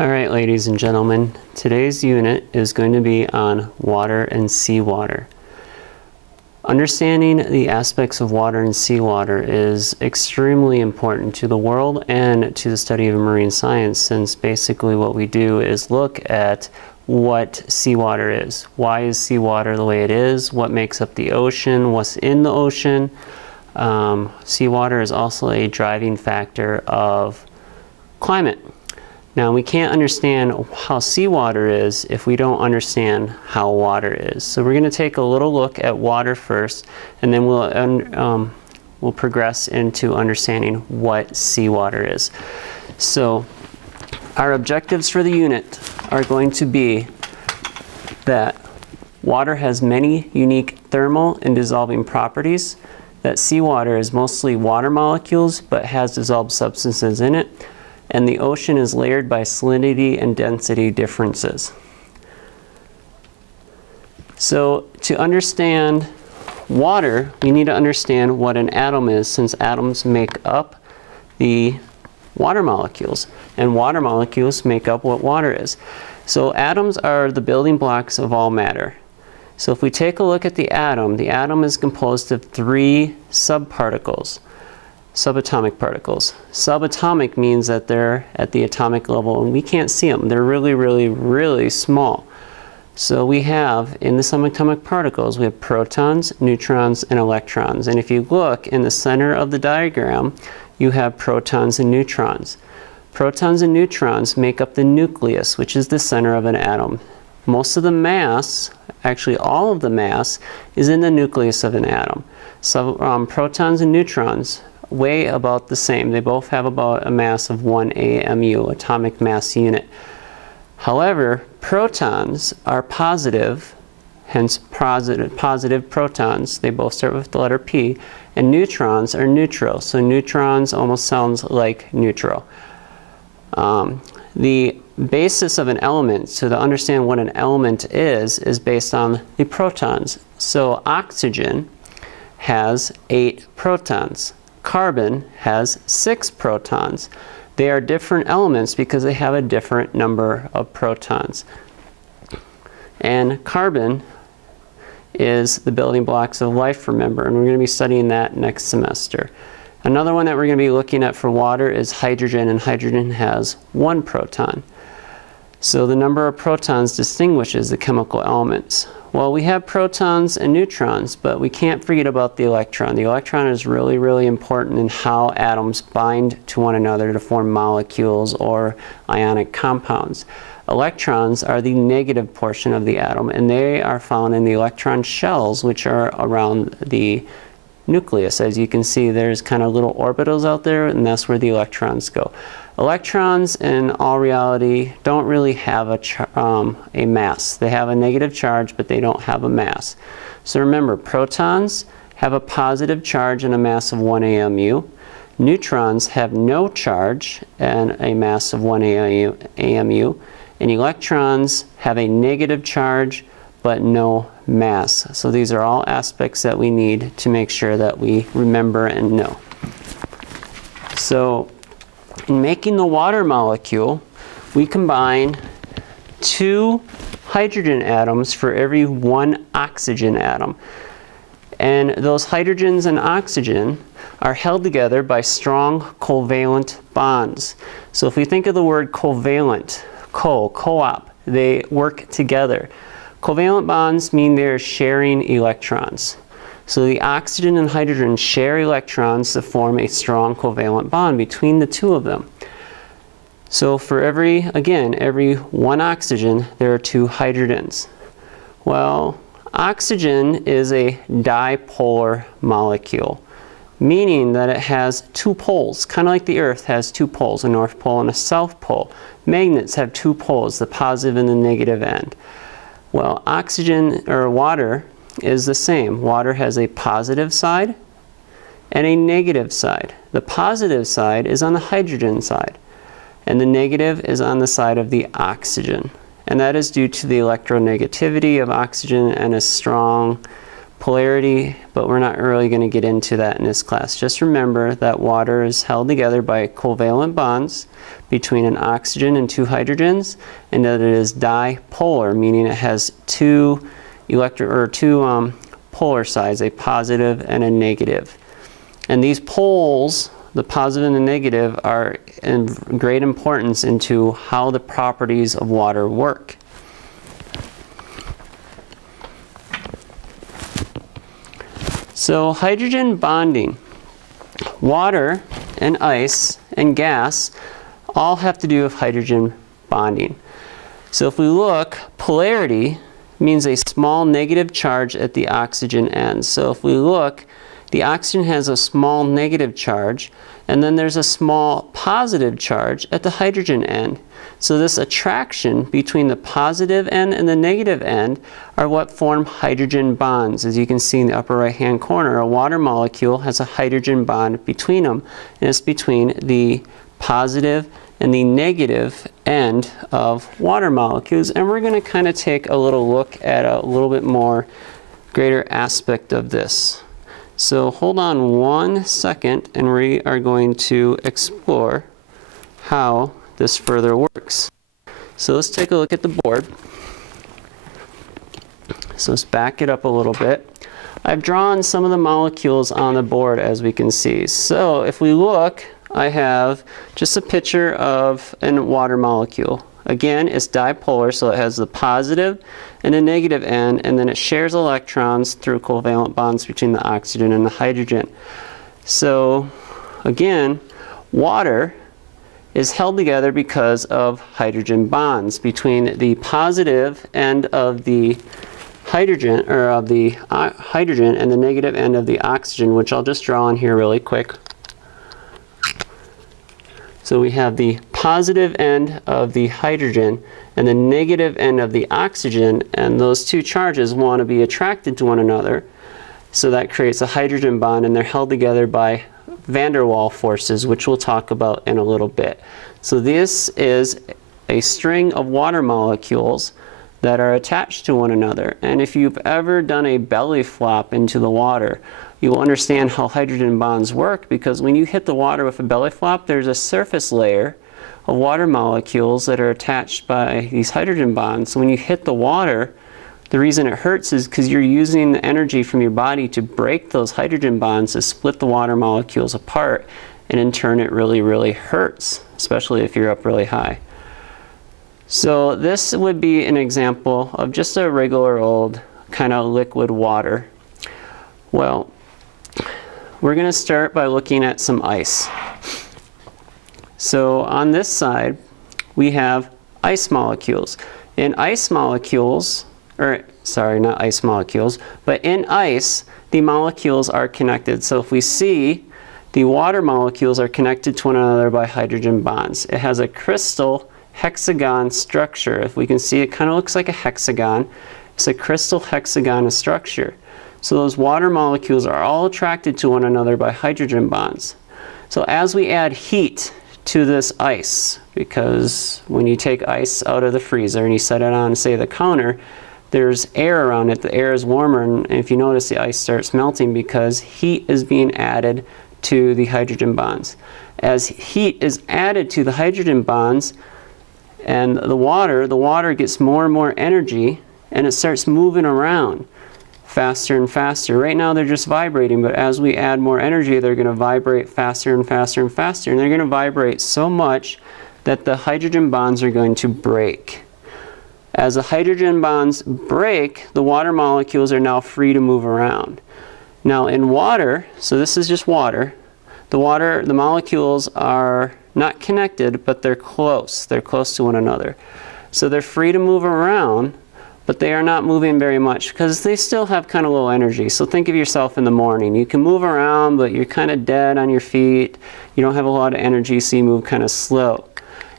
All right, ladies and gentlemen, today's unit is going to be on water and seawater. Understanding the aspects of water and seawater is extremely important to the world and to the study of marine science, since basically what we do is look at what seawater is. Why is seawater the way it is? What makes up the ocean? What's in the ocean? Seawater is also a driving factor of climate. Now, we can't understand how seawater is if we don't understand how water is. So we're going to take a little look at water first, and then we'll progress into understanding what seawater is. So our objectives for the unit are going to be that water has many unique thermal and dissolving properties, that seawater is mostly water molecules but has dissolved substances in it, and the ocean is layered by salinity and density differences. So to understand water, we need to understand what an atom is, since atoms make up the water molecules, and water molecules make up what water is. So atoms are the building blocks of all matter. So if we take a look at the atom is composed of three subparticles. Subatomic particles. Subatomic means that they're at the atomic level and we can't see them. They're really, really, really small. So we have, in the subatomic particles, we have protons, neutrons, and electrons. And if you look in the center of the diagram, you have protons and neutrons. Protons and neutrons make up the nucleus, which is the center of an atom. Most of the mass, actually all of the mass, is in the nucleus of an atom. So protons and neutrons weigh about the same. They both have about a mass of 1 AMU, atomic mass unit. However, protons are positive, hence positive protons. They both start with the letter P. And neutrons are neutral. So neutrons almost sounds like neutral. The basis of an element, so to understand what an element is based on the protons. So oxygen has 8 protons. Carbon has 6 protons. They are different elements because they have a different number of protons. And carbon is the building blocks of life, remember, and we're going to be studying that next semester. Another one that we're going to be looking at for water is hydrogen, and hydrogen has 1 proton. So the number of protons distinguishes the chemical elements. Well, we have protons and neutrons, but we can't forget about the electron. The electron is really, really important in how atoms bind to one another to form molecules or ionic compounds. Electrons are the negative portion of the atom, and they are found in the electron shells, which are around the nucleus. As you can see, there's kind of little orbitals out there, and that's where the electrons go. Electrons, in all reality, don't really have a mass. They have a negative charge, but they don't have a mass. So remember, protons have a positive charge and a mass of 1 AMU. Neutrons have no charge and a mass of 1 AMU. And electrons have a negative charge, but no mass. So these are all aspects that we need to make sure that we remember and know. So in making the water molecule, we combine 2 hydrogen atoms for every 1 oxygen atom. And those hydrogens and oxygen are held together by strong covalent bonds. So if we think of the word covalent, co-op, they work together. Covalent bonds mean they're sharing electrons. So the oxygen and hydrogen share electrons to form a strong covalent bond between the two of them. So for every 1 oxygen, there are 2 hydrogens. Well, oxygen is a dipolar molecule, meaning that it has 2 poles, kind of like the Earth has 2 poles, a north pole and a south pole. Magnets have 2 poles, the positive and the negative end. Well, oxygen, or water, is the same. Water has a positive side and a negative side. The positive side is on the hydrogen side, and the negative is on the side of the oxygen. And that is due to the electronegativity of oxygen and a strong polarity, but we're not really going to get into that in this class. Just remember that water is held together by covalent bonds between an oxygen and two hydrogens, and that it is dipolar, meaning it has two polar sides, a positive and a negative. And these poles, the positive and the negative, are in great importance into how the properties of water work. So hydrogen bonding. Water and ice and gas all have to do with hydrogen bonding. So if we look, polarity means a small negative charge at the oxygen end. So if we look, the oxygen has a small negative charge, and then there's a small positive charge at the hydrogen end. So this attraction between the positive end and the negative end are what form hydrogen bonds. As you can see in the upper right hand corner, a water molecule has a hydrogen bond between them, and it's between the positive and the negative end of water molecules. And we're going to kind of take a little look at a little bit more greater aspect of this. So hold on 1 second, and we are going to explore how this further works. So let's take a look at the board. So let's back it up a little bit. I've drawn some of the molecules on the board, as we can see. So if we look, I have just a picture of a water molecule. Again, it's dipolar, so it has the positive and the negative end, and then it shares electrons through covalent bonds between the oxygen and the hydrogen. So again, water is held together because of hydrogen bonds between the positive end of the hydrogen, or of the hydrogen, and the negative end of the oxygen, which I'll just draw on here really quick. So we have the positive end of the hydrogen and the negative end of the oxygen, and those two charges want to be attracted to one another. So that creates a hydrogen bond, and they're held together by van der Waals forces, which we'll talk about in a little bit. So this is a string of water molecules that are attached to one another. And if you've ever done a belly flop into the water, you will understand how hydrogen bonds work, because when you hit the water with a belly flop, there's a surface layer of water molecules that are attached by these hydrogen bonds. So when you hit the water, the reason it hurts is because you're using the energy from your body to break those hydrogen bonds to split the water molecules apart, and in turn it really, really hurts, especially if you're up really high. So this would be an example of just a regular old kind of liquid water. Well, we're going to start by looking at some ice. So on this side, we have ice molecules. In ice molecules, or sorry, not ice molecules, but in ice, the molecules are connected. So if we see, the water molecules are connected to one another by hydrogen bonds. It has a crystal hexagon structure. If we can see, it kind of looks like a hexagon. It's a crystal hexagon structure. So those water molecules are all attracted to one another by hydrogen bonds. So as we add heat to this ice, because when you take ice out of the freezer and you set it on, say, the counter, there's air around it. The air is warmer, and if you notice, the ice starts melting because heat is being added to the hydrogen bonds. As heat is added to the hydrogen bonds and the water gets more and more energy, and it starts moving around faster and faster. Right now they're just vibrating, but as we add more energy, they're going to vibrate faster and faster and faster, and they're going to vibrate so much that the hydrogen bonds are going to break. As the hydrogen bonds break, the water molecules are now free to move around. Now in water, so this is just water, the molecules are not connected, but they're close. They're close to one another. So they're free to move around, but they are not moving very much because they still have kind of low energy. So think of yourself in the morning. You can move around, but you're kind of dead on your feet. You don't have a lot of energy, so you move kind of slow.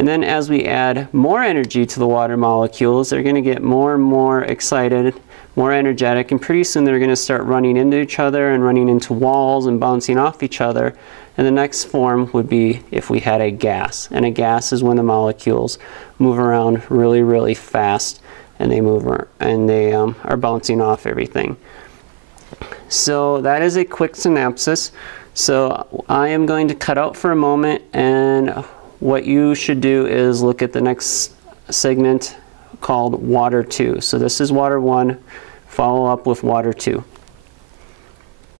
And then as we add more energy to the water molecules, they're going to get more and more excited, more energetic, and pretty soon they're going to start running into each other and running into walls and bouncing off each other. And the next form would be if we had a gas. And a gas is when the molecules move around really, really fast, and they are bouncing off everything. So that is a quick synopsis. So I am going to cut out for a moment, and what you should do is look at the next segment called Water 2. So this is Water 1, follow up with Water 2.